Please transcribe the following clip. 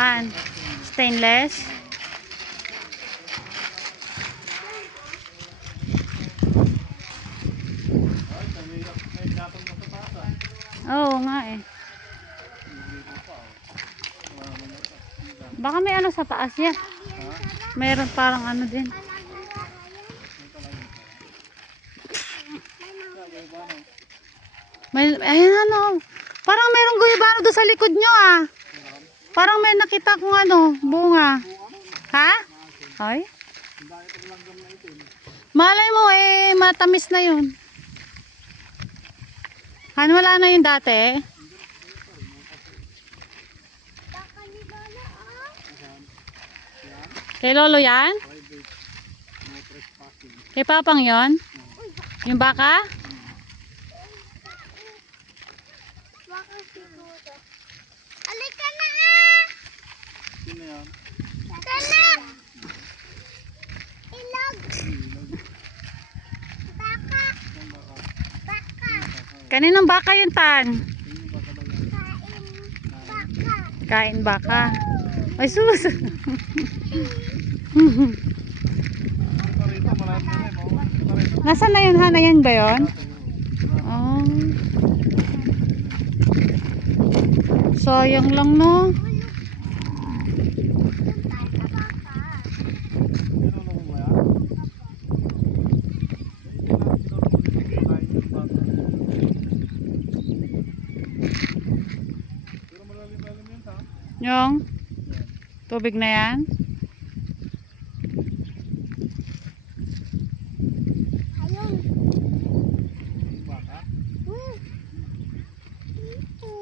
Saan? Stainless? Oo nga eh. Baka may ano sa taas yan. Meron parang ano din. Ayan ano. Parang merong guyabano doon sa likod nyo ah. Parang may nakita kong ano, bunga. Ha? Ay? Malay mo eh, matamis na yun. Han, wala na yun dati. Kay Lolo yan? Kay Papang yon? Yung baka? Alika na ah! Sino yan? Sana! Ilog! Baka! Baka! Kaninong baka yun, Tan? Kain baka! Kain baka. Ay, sus. Nasaan na yun, Han? Ayan ba yun? Oh. Sayang lang, no? Yung tubig na yan. Ayun! Baka? Dito!